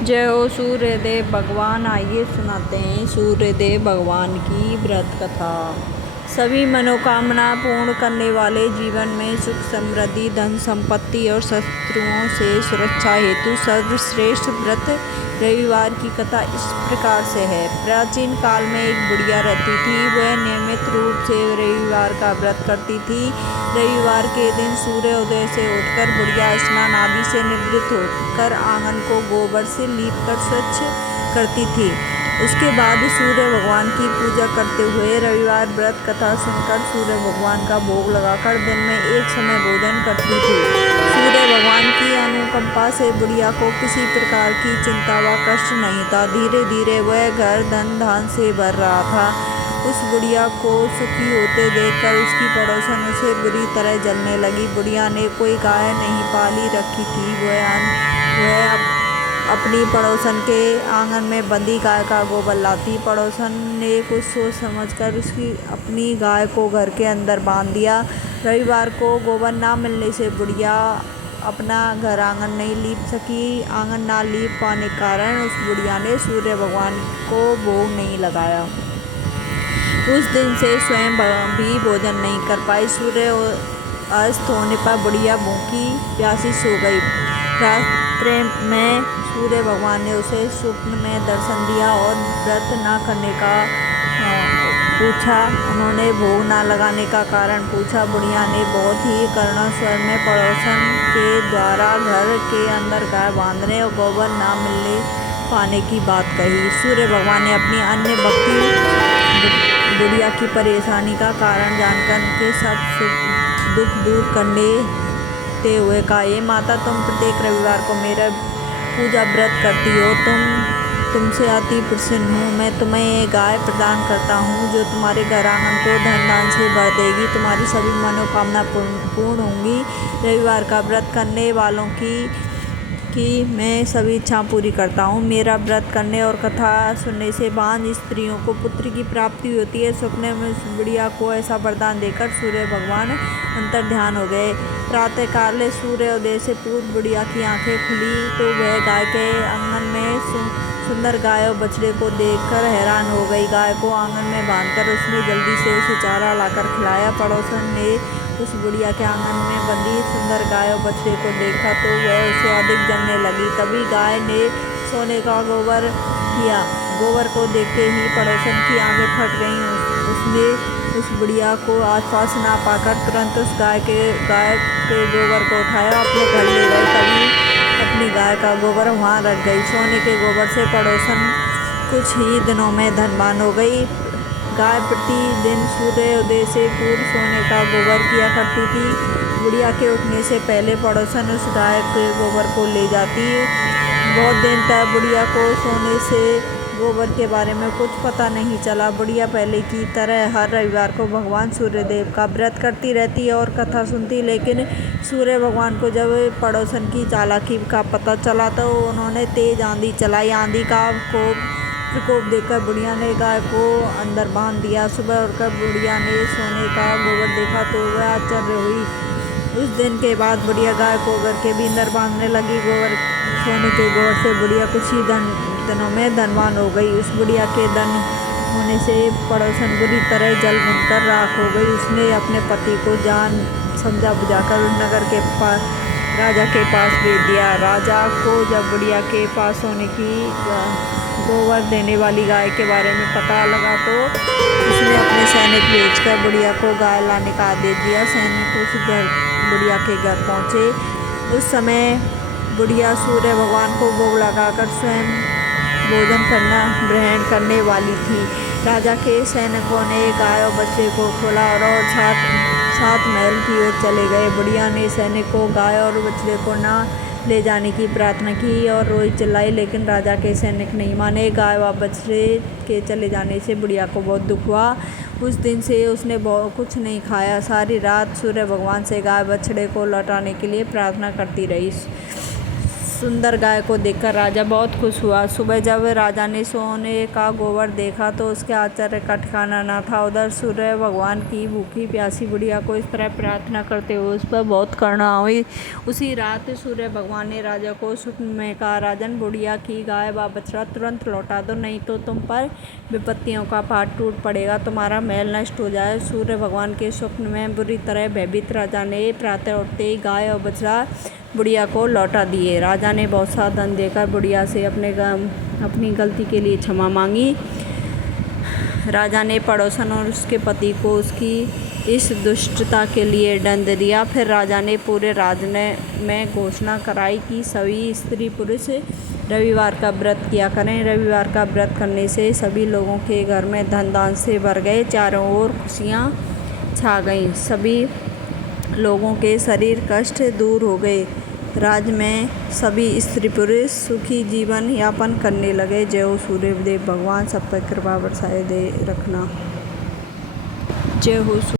जय हो सूर्यदेव भगवान। आइए सुनाते हैं सूर्यदेव भगवान की व्रत कथा। सभी मनोकामना पूर्ण करने वाले जीवन में सुख समृद्धि धन संपत्ति और शत्रुओं से सुरक्षा हेतु सर्वश्रेष्ठ व्रत रविवार की कथा इस प्रकार से है। प्राचीन काल में एक बुढ़िया रहती थी। वह नियमित रूप से रविवार का व्रत करती थी। रविवार के दिन सूर्योदय से उठकर बुढ़िया स्नान आदि से निवृत्त होकर आंगन को गोबर से लीपकर स्वच्छ करती थी। उसके बाद सूर्य भगवान की पूजा करते हुए रविवार व्रत कथा सुनकर सूर्य भगवान का भोग लगाकर दिन में एक समय भोजन करती थी। सूर्य भगवान की अनुकंपा से बुढ़िया को किसी प्रकार की चिंता व कष्ट नहीं था। धीरे धीरे वह घर धन धान से भर रहा था। उस बुढ़िया को सुखी होते देखकर उसकी पड़ोसन उसे बुरी तरह जलने लगी। बुढ़िया ने कोई गाय नहीं पाली रखी थी। वह अपनी पड़ोसन के आंगन में बंधी गाय का गोबर लाती। पड़ोसन ने कुछ सोच समझकर उसकी अपनी गाय को घर के अंदर बांध दिया। रविवार को गोबर ना मिलने से बुढ़िया अपना घर आंगन नहीं लीप सकी। आंगन ना लीप पाने के कारण उस बुढ़िया ने सूर्य भगवान को भोग नहीं लगाया। उस दिन से स्वयं भी भोजन नहीं कर पाई। सूर्य अस्त होने पर बुढ़िया भूखी प्यासी सो गई। रात्रि में सूर्य भगवान ने उसे स्वप्न में दर्शन दिया और व्रत न करने का पूछा। उन्होंने भोग न लगाने का कारण पूछा। बुढ़िया ने बहुत ही करुणा स्वर में पड़ोसन के द्वारा घर के अंदर गाय बांधने और गोबर न मिलने पाने की बात कही। सूर्य भगवान ने अपनी अन्य भक्ति बुढ़िया की परेशानी का कारण जानकर के सब दुख दूर करने हुए कहा, ये माता, तुम प्रत्येक रविवार को मेरा पूजा व्रत करती हो। तुमसे अति प्रसन्न हूँ। मैं तुम्हें ये गाय प्रदान करता हूँ जो तुम्हारे घर आंगन को धन दान से भर देगी। तुम्हारी सभी मनोकामना पूर्ण होंगी। रविवार का व्रत करने वालों की मैं सभी इच्छा पूरी करता हूँ। मेरा व्रत करने और कथा सुनने से बांझ स्त्रियों को पुत्र की प्राप्ति होती है। सपने में बुढ़िया को ऐसा वरदान देकर सूर्य भगवान अंतर ध्यान हो गए। प्रातःकाल सूर्योदय से पूर्व बुढ़िया की आंखें खुली तो वह गाय के आंगन में सुंदर गाय और बछड़े को देखकर हैरान हो गई। गाय को आंगन में बांधकर उसने जल्दी से उसे चारा लाकर खिलाया। पड़ोसन ने उस बुढ़िया के आंगन में बंधी सुंदर गाय और बछड़े को देखा तो वह उसे अधिक जलने लगी। तभी गाय ने सोने का गोबर किया। गोबर को देखते ही पड़ोसन की आंखें फट गईं। उसने उस बुढ़िया को आसपास ना पाकर तुरंत उस गाय के गोबर को उठाया अपने घर ले गए। तभी अपनी गाय का गोबर वहाँ रख गई। सोने के गोबर से पड़ोसन कुछ ही दिनों में धनवान हो गई। गाय प्रतिदिन सूर्योदय से पूर्व सोने का गोबर किया करती थी। बुढ़िया के उठने से पहले पड़ोसन उस गाय के गोबर को ले जाती। बहुत दिन तक बुढ़िया को सोने से गोबर के बारे में कुछ पता नहीं चला। बुढ़िया पहले की तरह हर रविवार को भगवान सूर्यदेव का व्रत करती रहती और कथा सुनती। लेकिन सूर्य भगवान को जब पड़ोसन की चालाकी का पता चला तो उन्होंने तेज आंधी चलाई। आंधी का प्रकोप देखकर बुढ़िया ने गाय को अंदर बांध दिया। सुबह उठकर बुढ़िया ने सोने का गोबर देखा तो वह आश्चर्य हुई। उस दिन के बाद बुढ़िया गाय को घर के भीतर बांधने लगी। सोने के गोबर से बुढ़िया कुछ ही दिनों में धनवान हो गई। उस बुढ़िया के धन होने से पड़ोसन बुरी तरह जल भुनकर राख हो गई। उसने अपने पति को जान समझा बुझाकर उस नगर के राजा के पास भेज दिया। राजा को जब बुढ़िया के पास सोने की गोबर देने वाली गाय के बारे में पता लगा तो उसने अपने सैनिक भेजकर बुढ़िया को गाय लाने का आदेश दिया। सैनिक उस बुढ़िया के घर पहुँचे। उस समय बुढ़िया सूर्य भगवान को भोग लगाकर स्वयं भोजन ग्रहण करने वाली थी। राजा के सैनिकों ने गाय और बच्चे को खोला और साथ महल की ओर चले गए। बुढ़िया ने सैनिक को गाय और बछड़े को ना ले जाने की प्रार्थना की और रोई चिल्लाई, लेकिन राजा के सैनिक नहीं माने। गाय व बछड़े के चले जाने से बुढ़िया को बहुत दुख हुआ। उस दिन से उसने कुछ नहीं खाया। सारी रात सूर्य भगवान से गाय बछड़े को लौटाने के लिए प्रार्थना करती रही। सुंदर गाय को देखकर राजा बहुत खुश हुआ। सुबह जब राजा ने सोने का गोबर देखा तो उसके आश्चर्य का ठिकाना न था। उधर सूर्य भगवान की भूखी प्यासी बुढ़िया को इस तरह प्रार्थना करते हुए उस पर बहुत करुणा हुई। उसी रात सूर्य भगवान ने राजा को स्वप्न में कहा, राजन, बुढ़िया की गाय व बछड़ा तुरंत लौटा दो, नहीं तो तुम पर विपत्तियों का पहाड़ टूट पड़ेगा, तुम्हारा महल नष्ट हो जाए। सूर्य भगवान के स्वप्न में बुरी तरह भयभीत राजा ने प्रातः उठते ही गाय और बछड़ा बुढ़िया को लौटा दिए। राजा ने बहुत सा धन देकर बुढ़िया से अपनी गलती के लिए क्षमा मांगी। राजा ने पड़ोसन और उसके पति को उसकी इस दुष्टता के लिए दंड दिया। फिर राजा ने पूरे राज्य में घोषणा कराई कि सभी स्त्री पुरुष रविवार का व्रत किया करें। रविवार का व्रत करने से सभी लोगों के घर में धन धान्य से भर गए, चारों ओर खुशियाँ छा गईं, सभी लोगों के शरीर कष्ट दूर हो गए। राज्य में सभी स्त्री पुरुष सुखी जीवन यापन करने लगे। जय हो सूर्यदेव भगवान, सब पर कृपा बरसाए दे रखना। जय हो।